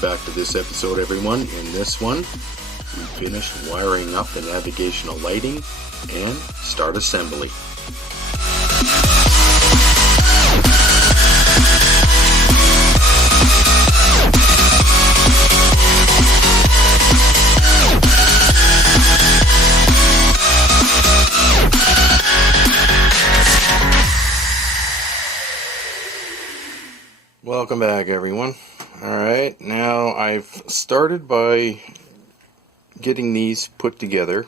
Welcome back to this episode, everyone. In this one, we finished wiring up the navigational lighting and start assembly. Welcome back, everyone. Alright, now I've started by getting these put together.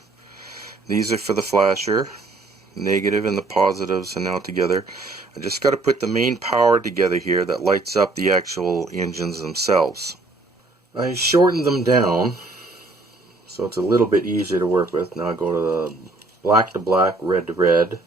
These are for the flasher, negative and the positives are now together. I just got to put the main power together here that lights up the actual engines themselves. I shortened them down so it's a little bit easier to work with. Now I go to the black to black, red to red.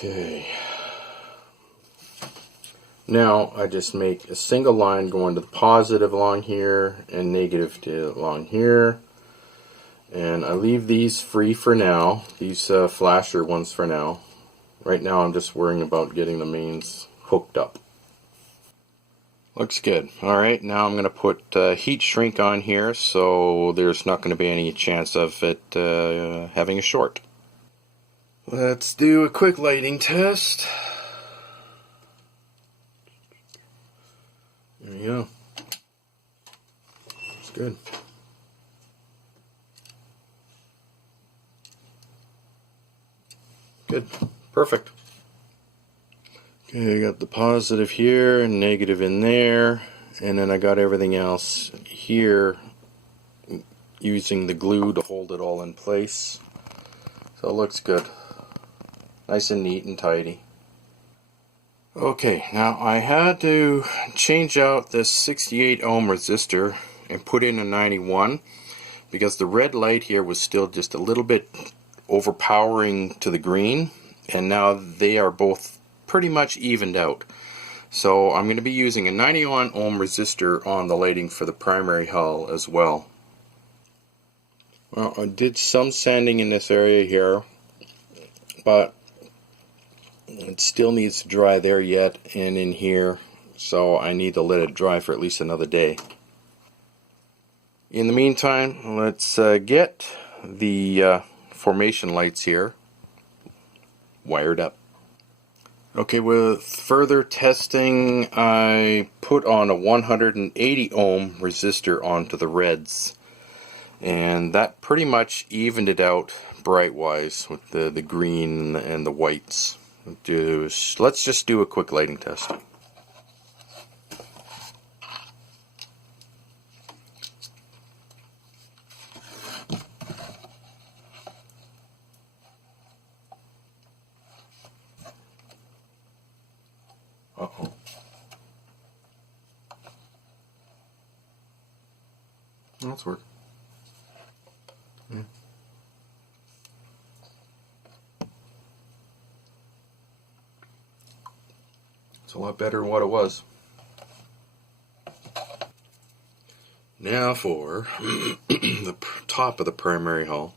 Okay, now I just make a single line going to the positive along here and negative to along here, and I leave these free for now, these flasher ones for now. Right now I'm just worrying about getting the mains hooked up. Looks good. Alright, now I'm going to put heat shrink on here so there's not going to be any chance of it having a short. Let's do a quick lighting test. There we go. It's good. Good. Perfect. Okay, I got the positive here and negative in there, and then I got everything else here using the glue to hold it all in place. So it looks good. Nice and neat and tidy. Okay, now I had to change out this 68 ohm resistor and put in a 91 because the red light here was still just a little bit overpowering to the green, and now they are both pretty much evened out. So I'm going to be using a 91 ohm resistor on the lighting for the primary hull as well. Well, I did some sanding in this area here, but it still needs to dry there yet and in here, so I need to let it dry for at least another day. In the meantime, let's get the formation lights here wired up. Okay, with further testing, I put on a 180 ohm resistor onto the reds, and that pretty much evened it out bright wise with the green and the whites. Let's just do a quick lighting test. Uh-oh. That's work. Yeah. It's a lot better than what it was. Now for the top of the primary hull.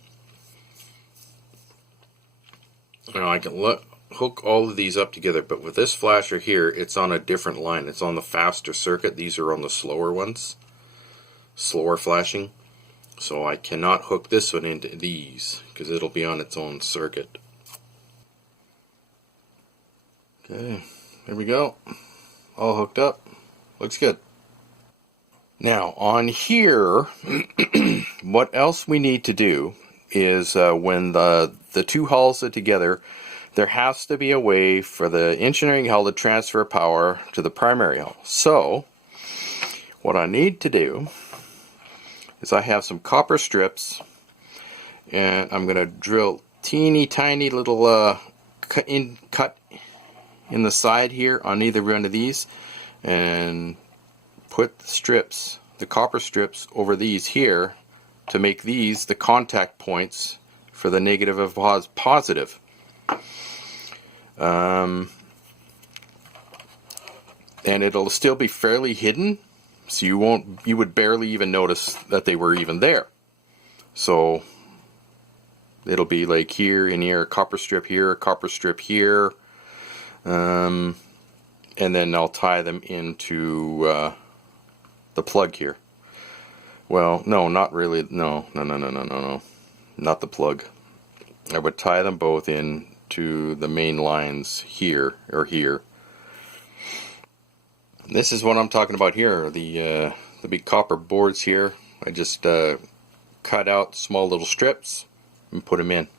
Now I can hook all of these up together, but with this flasher here, it's on a different line. It's on the faster circuit. These are on the slower ones, slower flashing. So I cannot hook this one into these because it'll be on its own circuit. Okay. There we go, all hooked up, looks good. Now on here, what else we need to do is when the two hulls are together, there has to be a way for the engineering hull to transfer power to the primary hull. So what I need to do is I have some copper strips, and I'm going to drill teeny tiny little cut in the side here on either one of these, and put the strips, the copper strips, over these here to make these the contact points for the negative and positive. And it'll still be fairly hidden, so you would barely even notice that they were even there. So it'll be like here and here, a copper strip here, a copper strip here, and then I'll tie them into the plug here. Well, no, not really. No, not the plug. I would tie them both in to the main lines here or here. This is what I'm talking about here. The big copper boards here. I just cut out small little strips and put them in.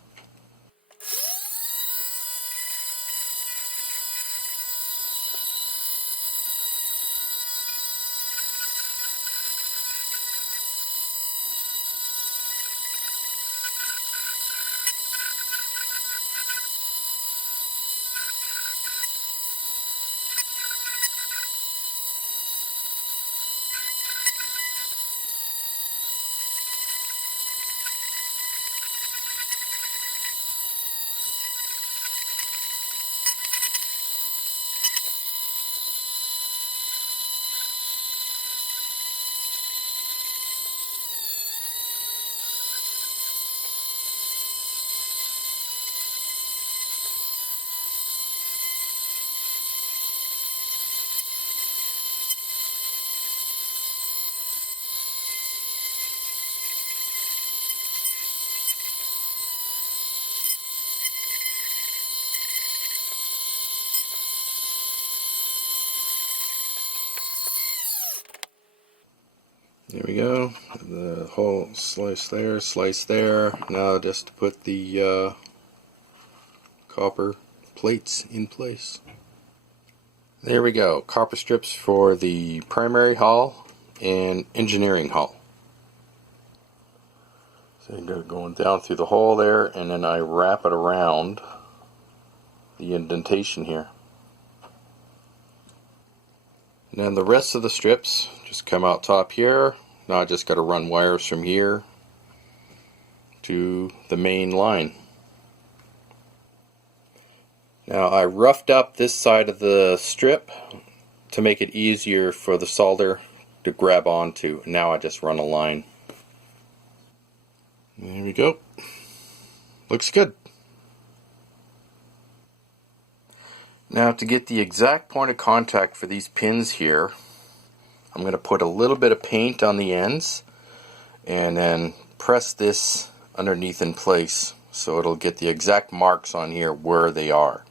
There we go, the whole slice there. Now just to put the copper plates in place. There we go, copper strips for the primary hull and engineering hull. So you go going down through the hole there, and then I wrap it around the indentation here. And then the rest of the strips just come out top here. Now I just got to run wires from here to the main line. Now I roughed up this side of the strip to make it easier for the solder to grab onto. Now I just run a line. There we go. Looks good. Now to get the exact point of contact for these pins here, I'm going to put a little bit of paint on the ends and then press this underneath in place so it'll get the exact marks on here where they are.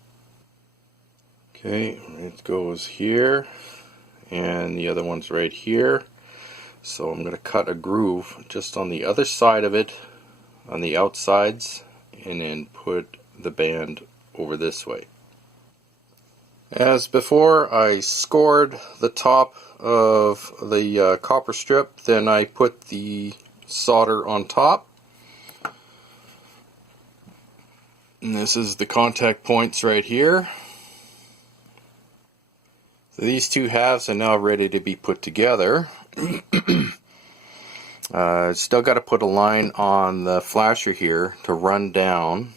Okay, it goes here and the other one's right here. So I'm going to cut a groove just on the other side of it, on the outsides, and then put the band over this way. As before, I scored the top of the copper strip, then I put the solder on top. And this is the contact points right here. So these two halves are now ready to be put together. Still got to put a line on the flasher here to run down,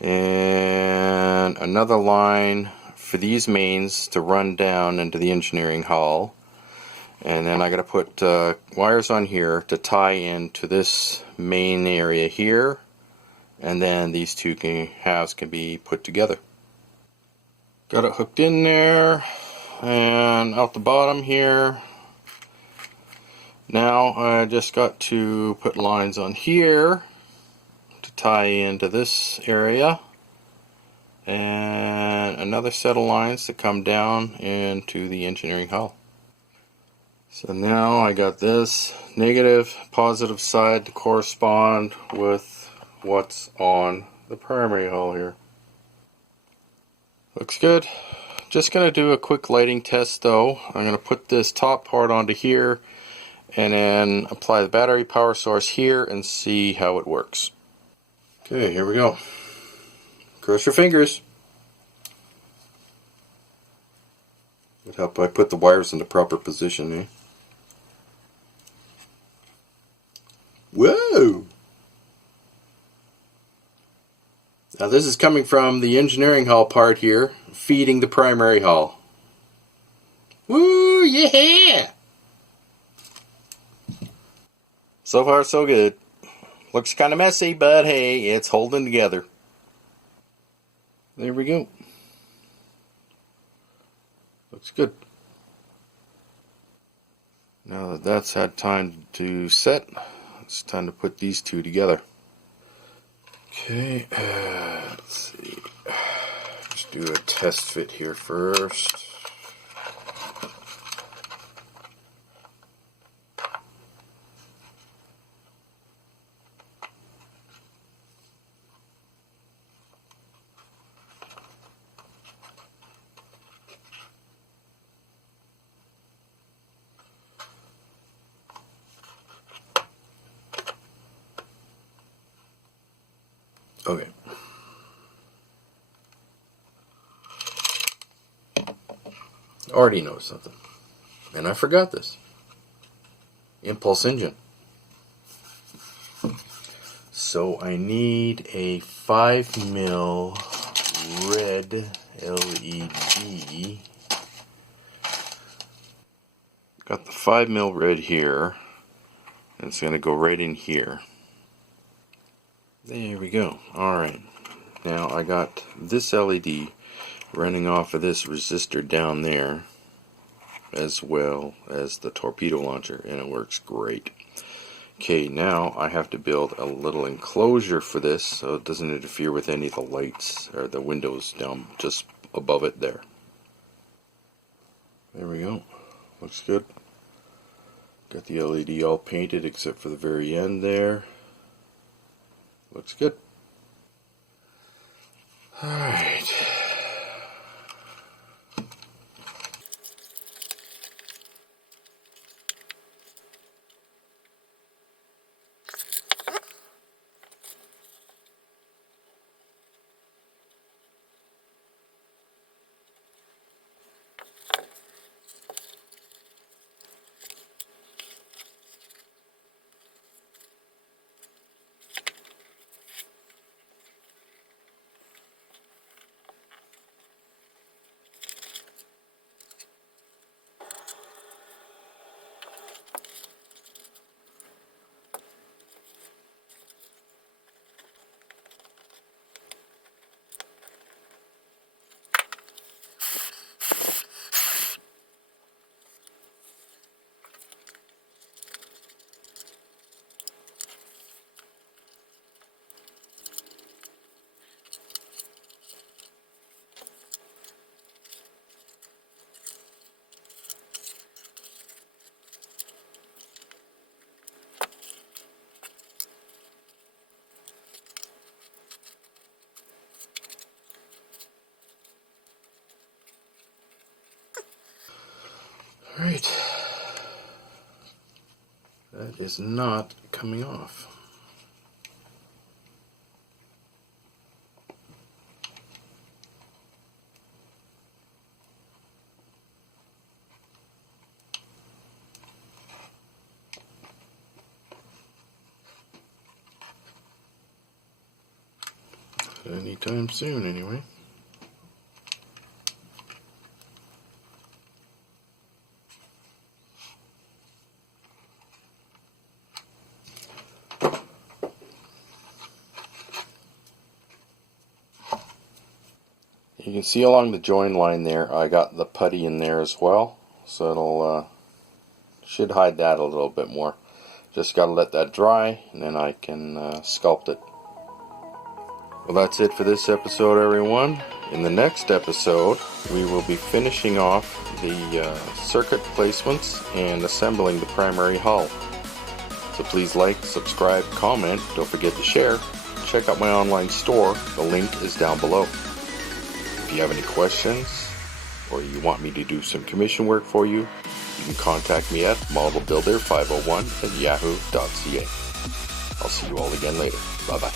and another line for these mains to run down into the engineering hull, and then I got to put wires on here to tie into this main area here, and then these two halves can be put together. Got it hooked in there and out the bottom here. Now I just got to put lines on here to tie into this area, and another set of lines to come down into the engineering hull. So now I got this negative, positive side to correspond with what's on the primary hull here. Looks good. Just going to do a quick lighting test though. I'm going to put this top part onto here and then apply the battery power source here and see how it works. Okay, here we go. Cross your fingers. Would help if I put the wires in the proper position, eh? Whoa! Now this is coming from the engineering hull part here, feeding the primary hull. Woo, yeah! So far so good. Looks kind of messy, but hey, it's holding together. There we go. Looks good. Now that that's had time to set, it's time to put these two together. Okay, let's see. Let's do a test fit here first. Okay. Already know something. And I forgot this. Impulse engine. So I need a 5mm red LED. Got the 5mm red here. And it's going to go right in here. There we go. Alright. Now I got this LED running off of this resistor down there, as well as the torpedo launcher, and it works great. Okay, now I have to build a little enclosure for this so it doesn't interfere with any of the lights or the windows down just above it there. There we go. Looks good. Got the LED all painted except for the very end there. Looks good. Alright. Alright. That is not coming off. Anytime soon, anyway. You can see along the join line there, I got the putty in there as well, so it'll should hide that a little bit more. Just got to let that dry, and then I can sculpt it. Well, that's it for this episode, everyone. In the next episode, we will be finishing off the circuit placements and assembling the primary hull. So please like, subscribe, comment, don't forget to share. Check out my online store, the link is down below. If you have any questions, or you want me to do some commission work for you, you can contact me at modelbuilder501@yahoo.ca. I'll see you all again later. Bye-bye.